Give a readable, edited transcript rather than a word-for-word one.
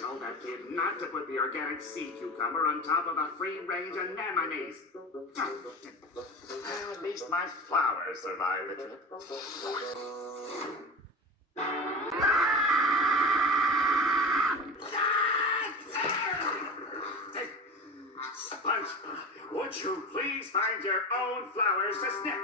told that kid not to put the organic sea cucumber on top of the free-range anemones. Well, at least my flowers survived the trip. SpongeBob, would you please find your own flowers to snip?